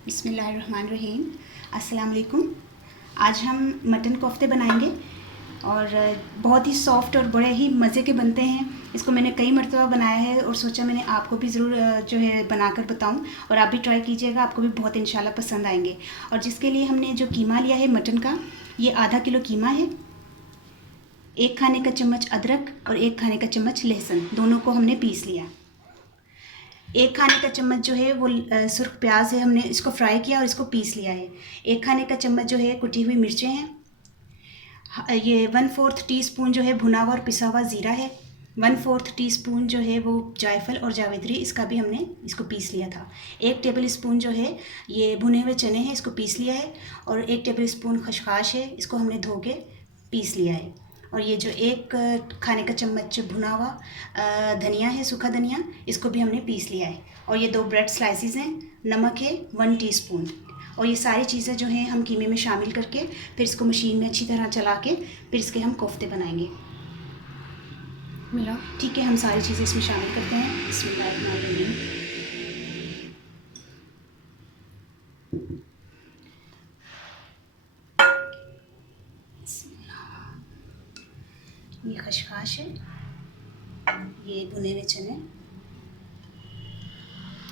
बिस्मिल्लाहिर्रहमानिर्रहीम। अस्सलाम वालेकुम। आज हम मटन कोफ्ते बनाएंगे और बहुत ही सॉफ्ट और बड़े ही मज़े के बनते हैं। इसको मैंने कई मरतबा बनाया है और सोचा मैंने आपको भी ज़रूर जो है बनाकर बताऊं, और आप भी ट्राई कीजिएगा, आपको भी बहुत इंशाल्लाह पसंद आएंगे। और जिसके लिए हमने जो कीमा लिया है मटन का, ये आधा किलो कीमा है। 1 खाने का चम्मच अदरक और 1 खाने का चम्मच लहसुन, दोनों को हमने पीस लिया। 1 खाने का चम्मच जो है वो सुर्ख प्याज है, हमने इसको फ्राई किया और इसको पीस लिया है। 1 खाने का चम्मच जो है कुटी हुई मिर्चें हैं। ये 1/4 टीस्पून जो है भुना हुआ और पिसा हुआ ज़ीरा है। 1/4 टीस्पून जो है वो जायफल और जावित्री, इसका भी हमने इसको पीस लिया था। 1 टेबल स्पून जो है ये भुने हुए चने हैं, इसको पीस लिया है। और 1 टेबल स्पून खसखस है, इसको हमने धो के पीस लिया है। और ये जो 1 खाने का चम्मच भुना हुआ धनिया है, सूखा धनिया, इसको भी हमने पीस लिया है। और ये 2 ब्रेड स्लाइसिस हैं। नमक है 1 टीस्पून। और ये सारी चीज़ें जो हैं हम कीमे में शामिल करके फिर इसको मशीन में अच्छी तरह चला के फिर इसके हम कोफ्ते बनाएंगे। मिला ठीक है, हम सारी चीज़ें इसमें शामिल करते हैं। बिस्मिल्लाहिर्रहमानिर्रहीम। ये खसखस है, ये भुने हुए चने,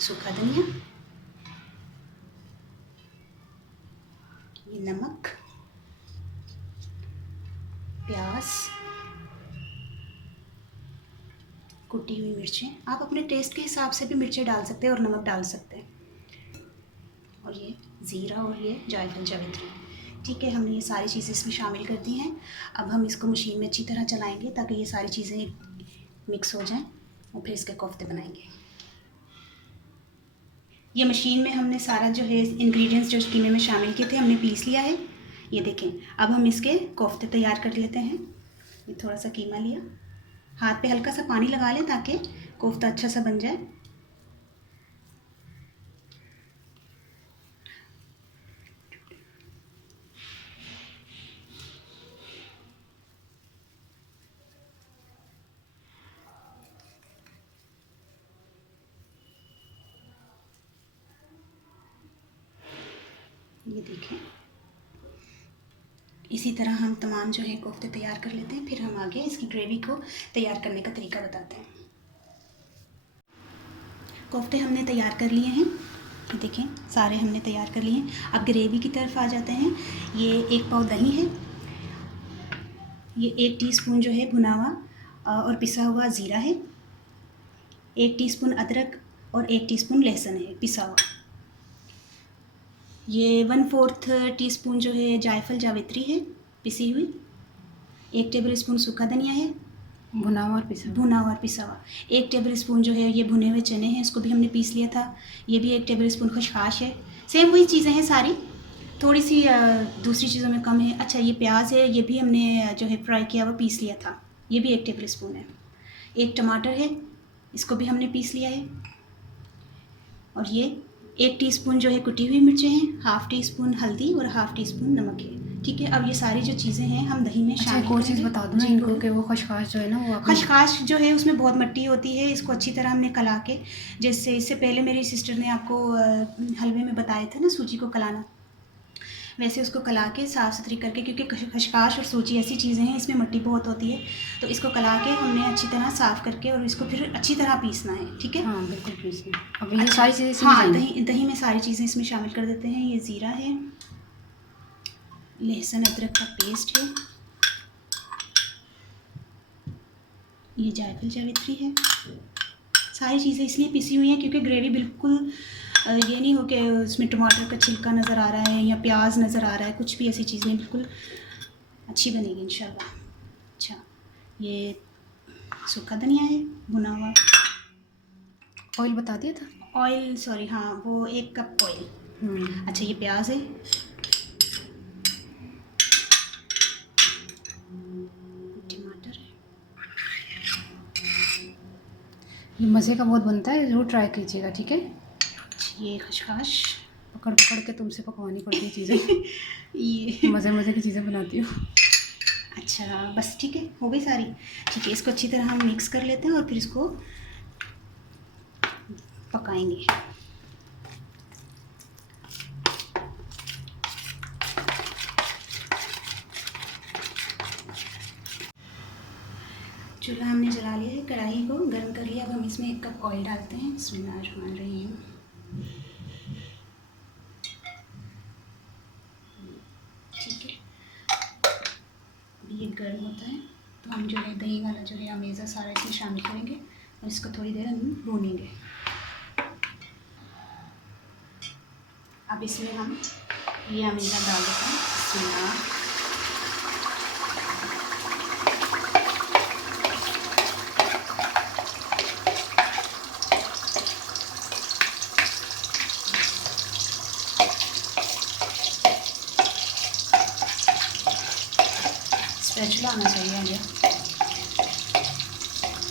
सूखा धनिया, ये नमक, प्याज, कुटी हुई मिर्चें। आप अपने टेस्ट के हिसाब से भी मिर्चें डाल सकते हैं और नमक डाल सकते हैं। और ये ज़ीरा और ये जायफल जावित्री। ठीक है, हमने ये सारी चीज़ें इसमें शामिल कर दी हैं। अब हम इसको मशीन में अच्छी तरह चलाएंगे ताकि ये सारी चीज़ें मिक्स हो जाएं और फिर इसके कोफ्ते बनाएंगे। ये मशीन में हमने सारा जो है इंग्रेडिएंट्स जो कीमे में शामिल किए थे हमने पीस लिया है। ये देखें, अब हम इसके कोफ्ते तैयार कर लेते हैं। ये थोड़ा सा कीमा लिया, हाथ पे हल्का सा पानी लगा लें ताकि कोफ्ता अच्छा सा बन जाए। ये देखें, इसी तरह हम तमाम जो है कोफ्ते तैयार कर लेते हैं। फिर हम आगे इसकी ग्रेवी को तैयार करने का तरीका बताते हैं। कोफ्ते हमने तैयार कर लिए हैं, ये देखें सारे हमने तैयार कर लिए हैं। अब ग्रेवी की तरफ आ जाते हैं। ये 1 पाव दही है, ये 1 टीस्पून जो है भुना हुआ और पिसा हुआ ज़ीरा है, 1 टीस्पून अदरक और 1 टीस्पून लहसुन है पिसा हुआ। ये 1/4 टीस्पून जो है जायफल जावित्री है पिसी हुई। 1 टेबल स्पून सूखा धनिया है, भुना हुआ और पिसा हुआ। 1 टेबल स्पून जो है ये भुने हुए चने हैं, इसको भी हमने पीस लिया था। ये भी 1 टेबल स्पून खसखस है। सेम वही चीज़ें हैं सारी, थोड़ी सी दूसरी चीज़ों में कम है। अच्छा, ये प्याज है, ये भी हमने जो है फ्राई किया हुआ पीस लिया था, ये भी 1 टेबल स्पून है। 1 टमाटर है, इसको भी हमने पीस लिया है। और ये 1 टीस्पून जो है कुटी हुई मिर्चें हैं, 1/2 टीस्पून हल्दी और 1/2 टीस्पून नमक है। ठीक है, अब ये सारी जो चीज़ें हैं हम दही में शामिल एक और चीज़ बता दूँ इनको कि वो खसखस जो है ना, वो खसखस जो है उसमें बहुत मिट्टी होती है। इसको अच्छी तरह हमने कला के, जैसे इससे पहले मेरी सिस्टर ने आपको हलवे में बताया था ना सूजी को कलाना, वैसे उसको कला के साफ़ सुथरी करके, क्योंकि खसखस और सूजी ऐसी चीज़ें हैं इसमें मिट्टी बहुत होती है, तो इसको कला के हमने अच्छी तरह साफ़ करके और इसको फिर अच्छी तरह पीसना है। ठीक है, हाँ बिल्कुल पीसना। अब ये सारी चीज़ें इसमें हाँ, दही में सारी चीज़ें इसमें शामिल कर देते हैं। ये ज़ीरा है, लहसुन अदरक का पेस्ट है, ये जायफल जावित्री है। सारी चीज़ें इसलिए पिसी हुई हैं क्योंकि ग्रेवी बिल्कुल ये नहीं हो कि उसमें टमाटर का छिलका नज़र आ रहा है या प्याज नज़र आ रहा है, कुछ भी ऐसी चीज़ नहीं, बिल्कुल अच्छी बनेगी इंशाल्लाह। अच्छा, ये सूखा धनिया है भुना हुआ। ऑयल बता दिया था, ऑयल सॉरी, हाँ वो 1 कप ऑयल। अच्छा, ये प्याज है, टमाटर है। ये मज़े का बहुत बनता है, ज़रूर ट्राई कीजिएगा। ठीक है, ये खसखस पकड़ पकड़ के तुमसे पकवानी पड़ती है चीज़ें। ये मज़े की चीज़ें बनाती हो। अच्छा बस ठीक है, हो गई सारी। ठीक है, इसको अच्छी तरह हम मिक्स कर लेते हैं और फिर इसको पकाएंगे। चूल्हा हमने जला लिया है, कढ़ाई को गर्म कर लिया। अब हम इसमें 1 कप ऑयल डालते हैं। बिस्मिल्लाहिर्रहमानिर्रहीम। ठीक है, अभी ये गर्म होता है तो हम जो है दही वाला जो है अमेज़ा सारा इसमें शामिल करेंगे और इसको थोड़ी देर हम भूनेंगे। अब इसमें हम ये अमेज़ा डाल देते हैं। बिस्मिल्लाह। स्पैचुला आना चाहिए मुझे,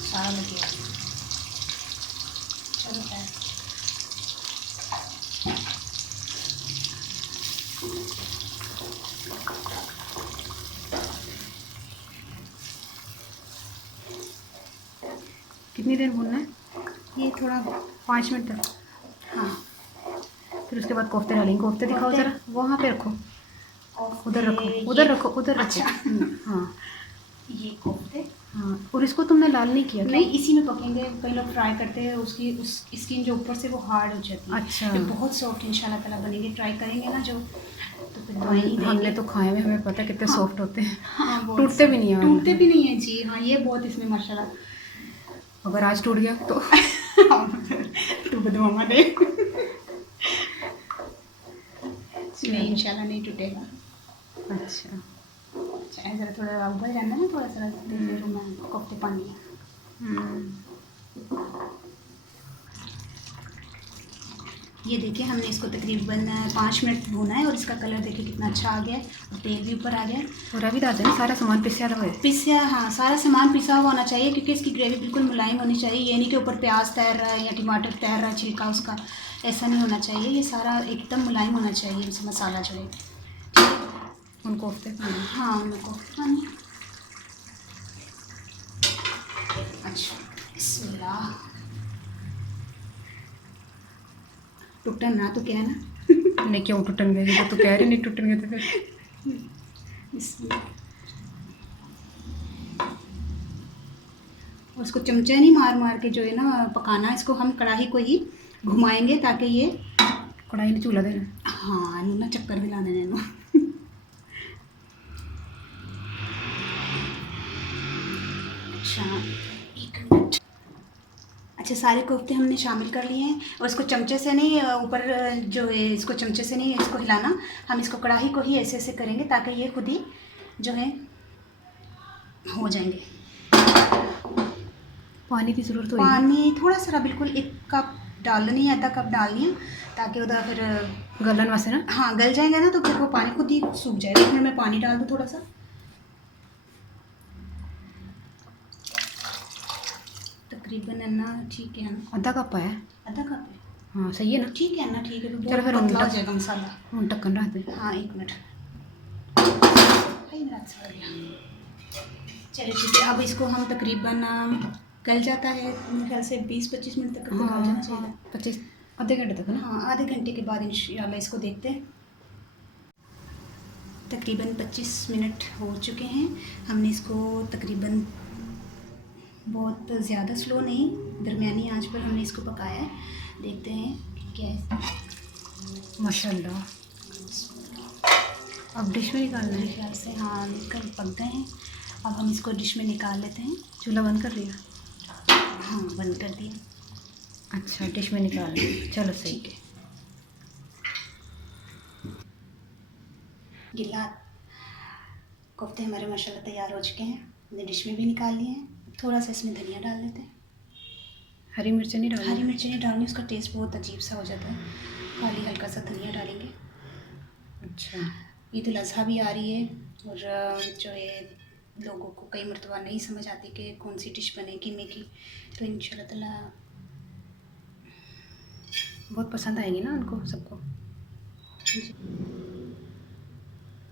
सारा लग गया। चलो खैर, कितनी देर भूनना है? ये थोड़ा 5 मिनट तक। हाँ, फिर उसके बाद कोफ्ते डालेंगे। कोफ्ते दिखाओ कोफ्ते- ज़रा, वहाँ पे रखो, कोफ्ते उधर रखो, ये- उधर रखो, उधर रखो। अच्छा। हाँ ये कोफ्ते हाँ। और इसको तुमने लाल नहीं किया क्या? नहीं, इसी में पकेंगे। कई लोग फ्राई करते हैं, उसकी उस स्किन जो ऊपर से वो हार्ड हो जाती है। अच्छा। तो बहुत सॉफ्ट इंशाल्लाह ताला बनेंगे। ट्राई करेंगे ना जो, तो फिर दुआएं ही हमने देंगे। तो खाए हुए, हमें पता है कितने हाँ। सॉफ्ट होते हैं। हाँ, बहुत टूटते भी नहीं हैं। टूटते भी नहीं है जी। हाँ, ये बहुत इसमें माशाल्लाह। अगर आज टूट गया तो टूट दूँगा दे। नहीं, इंशाल्लाह नहीं टूटेगा। अच्छा। चाहे ज़रा थोड़ा उबल जाना ना, थोड़ा सा देर में कोफ्ते पानी है। ये देखिए, हमने इसको तकरीबन 5 मिनट भूना है और इसका कलर देखिए कितना अच्छा आ गया है और तेल भी ऊपर आ गया है। और अभी डाल देना सारा सामान पिसा हुआ है। पिसा, हाँ, सारा सामान पिसा हुआ होना चाहिए क्योंकि इसकी ग्रेवी बिल्कुल मुलायम होनी चाहिए। ये नहीं कि ऊपर प्याज तैर रहा है या टमाटर तैर रहा है छिलका उसका, ऐसा नहीं होना चाहिए। ये सारा एकदम मुलायम होना चाहिए इसमें मसाला जो है। उन कोफ्ते पानी। हाँ, उनको पानी। अच्छा, बिस्मिल्लाह। टूटा ना तो क्या है ना। नहीं, क्यों टूटेंगे? जब तो कह रही नहीं टूटेंगे तो फिर। बिस्मिल्लाह। और इसको चमचे नहीं मार मार के जो है ना पकाना, इसको हम कढ़ाई को ही घुमाएंगे ताकि ये, कढ़ाई में चूल्हा देना। हाँ, ना चक्कर भी ला देने नो। अच्छा, 1 मिनट। अच्छा, सारे कोफ्ते हमने शामिल कर लिए हैं और इसको चमचे से नहीं, ऊपर जो है इसको चमचे से नहीं इसको हिलाना। हम इसको कढ़ाई को ही ऐसे ऐसे करेंगे ताकि ये खुद ही जो है हो जाएंगे। पानी की ज़रूरत होगी। पानी थोड़ा सा, बिल्कुल 1 कप डालनी है, आधा कप डालनी है ताकि उधर फिर गलन वास्ते ना। हाँ गल जाएंगे ना, तो फिर वो पानी खुद ही सूख जाएगा। इसमें मैं पानी डाल दूँ थोड़ा सा, तकरीबन है ना, ठीक है ना, आधा कप है। आधा कप है। हाँ सही है ना। ठीक है ना, ठीक है। तो चलो फिर बहुत पतला हो उल्टा- जाएगा मसाला। ढक्कन रख दे। हाँ, 1 मिनट। हाय, मेरा अच्छा हो गया। चलिए ठीक है, अब इसको हम तकरीबन गल जाता है मेरे ख्याल से 20-25 मिनट तक गल जाना चाहिए। 25 आधे घंटे तक है ना। हाँ, आधे घंटे के बाद इंशाल्लाह इसको देखते हैं। तकरीबन 25 मिनट हो चुके हैं। हमने इसको तकरीबन बहुत ज़्यादा स्लो नहीं, दरमियानी आंच पर हमने इसको पकाया है। देखते हैं कि क्या है। माशाल्लाह। अब डिश में निकालना मेरे है। ख्याल से हाँ, निकल पक गए हैं। अब हम इसको डिश में निकाल लेते हैं। चूल्हा बंद कर लिया। हाँ, बंद कर दिया। अच्छा, डिश में निकाल लिया। चलो सही। ठीक है। गिला कोफ्ते हमारे माशाल्लाह तैयार हो चुके हैं। हमने डिश में भी निकाल लिए हैं। थोड़ा सा इसमें धनिया डाल लेते हैं। हरी मिर्च नहीं डालनी। हरी मिर्च नहीं डालनी, उसका टेस्ट बहुत अजीब सा हो जाता है। खाली हल्का सा धनिया डालेंगे। अच्छा। ईद उल अज़हा भी आ रही है और जो है लोगों को कई मरतबा नहीं समझ आती कि कौन सी डिश बने कीमे की, तो इंशाल्लाह ताला बहुत पसंद आएगी ना उनको सबको।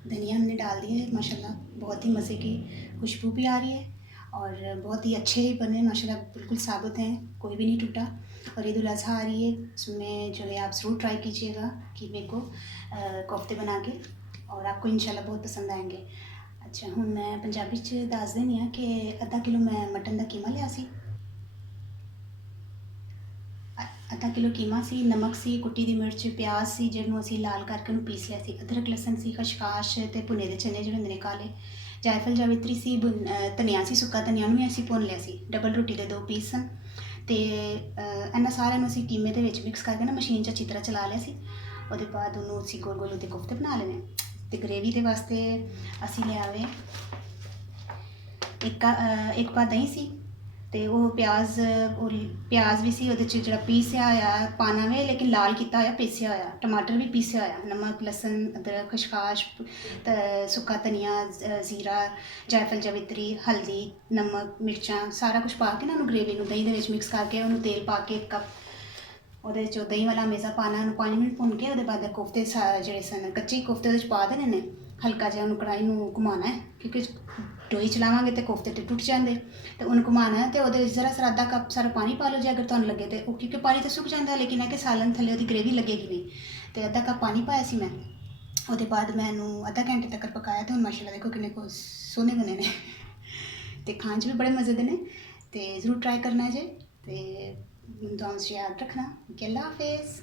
धनिया हमने डाल दिया है। माशाल्लाह बहुत ही मज़े की खुशबू भी आ रही है और बहुत ही अच्छे ही बने माशाल्लाह, बिल्कुल साबुत हैं, कोई भी नहीं टूटा। और ईद उल अज़हा आ रही है, उसमें जो है आप ज़रूर ट्राई कीजिएगा कीमे को कोफ्ते बना के, और आपको इंशाल्लाह बहुत पसंद आएंगे। ਅੱਛਾ, ਹੁਣ ਮੈਂ ਪੰਜਾਬੀ 'ਚ ਦੱਸ ਦਿੰਦੀ ਹਾਂ ਕਿ ਅੱਧਾ ਕਿਲੋ ਮੈਂ ਮਟਨ ਦਾ ਕੀਮਾ ਲਿਆ ਸੀ। ਅੱਧਾ ਕਿਲੋ ਕੀਮਾ ਸੀ, ਨਮਕ ਸੀ, ਕੁੱਟੀ ਦੀ ਮਿਰਚ, ਪਿਆਜ਼ ਸੀ ਜਿਹਨੂੰ ਅਸੀਂ ਲਾਲ ਕਰਕੇ ਉਹਨੂੰ ਪੀਸ ਲਿਆ ਸੀ, ਅਦਰਕ ਲਸਣ ਸੀ, ਖਸ਼ਖਾਸ਼ ਤੇ ਭੁੰਨੇ ਦੇ ਚਨੇ ਜਿਹੜੇ ਹੁੰਦੇ ਨੇ ਕਾਲੇ, ਜਾਇਫਲ ਜਾਵਿਤਰੀ ਸੀ, ਧਨੀਆ ਸੀ, ਸੁੱਕਾ ਧਨੀਆ ਨੂੰ ਵੀ ਅਸੀਂ ਭੁੰਨ ਲਿਆ ਸੀ, ਡਬਲ ਰੋਟੀ ਦੇ 2 ਪੀਸ ਸਨ ਅਤੇ ਇਹਨਾਂ ਸਾਰਿਆਂ ਨੂੰ ਅਸੀਂ ਕੀਮੇ ਦੇ ਵਿੱਚ ਮਿਕਸ ਕਰਕੇ ਨਾ ਮਸ਼ੀਨ 'ਚ ਅੱਛੀ ਤਰ੍ਹਾਂ ਚਲਾ ਲਿਆ ਸੀ। ਉਹਦੇ ਬਾਅਦ ਉਹਨੂੰ ਅਸੀਂ ਗੋਲ ਗੋਲ ਉਹਦੇ ਕੋਫਤੇ ਬਣਾ ਲੈਣੇ ਅਤੇ ਗਰੇਵੀ ਦੇ ਵਾਸਤੇ ਅਸੀਂ ਲਿਆਵੇ ਇੱਕ ਪਾ ਦਹੀਂ ਸੀ ਅਤੇ ਉਹ ਪਿਆਜ਼ ਵੀ ਸੀ ਉਹਦੇ 'ਚ ਜਿਹੜਾ ਪੀਸਿਆ ਹੋਇਆ ਪਾਣਾ ਵੇ, ਲੇਕਿਨ ਲਾਲ ਕੀਤਾ ਹੋਇਆ ਪੀਸਿਆ ਹੋਇਆ, ਟਮਾਟਰ ਵੀ ਪੀਸਿਆ ਹੋਇਆ, ਨਮਕ ਲਸਣ ਅਦਰਕ ਖਸ਼ਖਾਸ਼, ਸੁੱਕਾ ਧਨੀਆ, ਜ਼ੀਰਾ, ਜਾਇਫਲ ਜਾਵਿਤਰੀ, ਹਲਦੀ, ਨਮਕ, ਮਿਰਚਾਂ ਸਾਰਾ ਕੁਝ ਪਾ ਕੇ ਨਾ ਉਹਨੂੰ ਗਰੇਵੀ ਨੂੰ ਦਹੀਂ ਦੇ ਵਿੱਚ ਮਿਕਸ ਕਰਕੇ ਉਹਨੂੰ ਤੇਲ ਪਾ ਕੇ 1 ਕੱਪ ਉਹਦੇ 'ਚ ਦਹੀਂ ਵਾਲਾ ਹਮੇਸ਼ਾ ਪਾਣਾ, ਉਹਨੂੰ 5 ਮਿੰਟ ਭੁੰਨ ਕੇ ਉਹਦੇ ਬਾਅਦ ਕੋਫਤੇ ਜਿਹੜੇ ਸਨ ਕੱਚੇ ਕੋਫਤੇ ਉਹਦੇ 'ਚ ਪਾ ਦੇਣੇ ਨੇ, ਹਲਕਾ ਜਿਹਾ ਉਹਨੂੰ ਕੜਾਹੀ ਨੂੰ ਘੁਮਾਉਣਾ ਹੈ ਕਿਉਂਕਿ ਡੋਈ ਚਲਾਵਾਂਗੇ ਤੇ ਕੋਫਤੇ ਤੇ ਟੁੱਟ ਜਾਂਦੇ, ਤੇ ਉਹਨੂੰ ਘੁਮਾਉਣਾ ਤੇ ਉਹਦੇ ਵਿੱਚ ਜ਼ਰਾ ਸਾਰਾ ਅੱਧਾ ਕੱਪ ਸਾਰਾ ਪਾਣੀ ਪਾ ਲਓ ਜੇ ਅਗਰ ਤੁਹਾਨੂੰ ਲੱਗੇ ਤੇ ਉਹ, ਕਿਉਂਕਿ ਪਾਣੀ ਤਾਂ ਸੁੱਕ ਜਾਂਦਾ ਲੇਕਿਨ ਹੈ ਕਿ ਸਾਲਨ ਥੱਲੇ ਉਹਦੀ ਗਰੇਵੀ ਲੱਗੇਗੀ ਨਹੀਂ, ਤੇ ਅੱਧਾ ਕੱਪ ਪਾਣੀ ਪਾਇਆ ਸੀ ਮੈਂ। ਉਹਦੇ ਬਾਅਦ ਮੈਂ ਇਹਨੂੰ ਅੱਧਾ ਘੰਟੇ ਤੱਕ ਪਕਾਇਆ ਤੇ ਹੁਣ ਮਾਸ਼ਾਅੱਲਾ ਦੇਖੋ ਕਿੰਨੇ ਕੁ ਸੋਹਣੇ ਬਣੇ ਨੇ ਤੇ ਖਾਣ 'ਚ ਵੀ ਬੜੇ ਮਜ਼ੇ ਦੇ ਨੇ, ਤੇ ਜ਼ਰੂਰ ਟਰਾਈ ਕਰਨਾ ਜੇ, ਤੇ ਦੁਆਵਾਂ 'ਚ ਯਾਦ ਰੱਖਣਾ ਕਿ ਅੱਲਾ ਹਾਫਿਜ਼।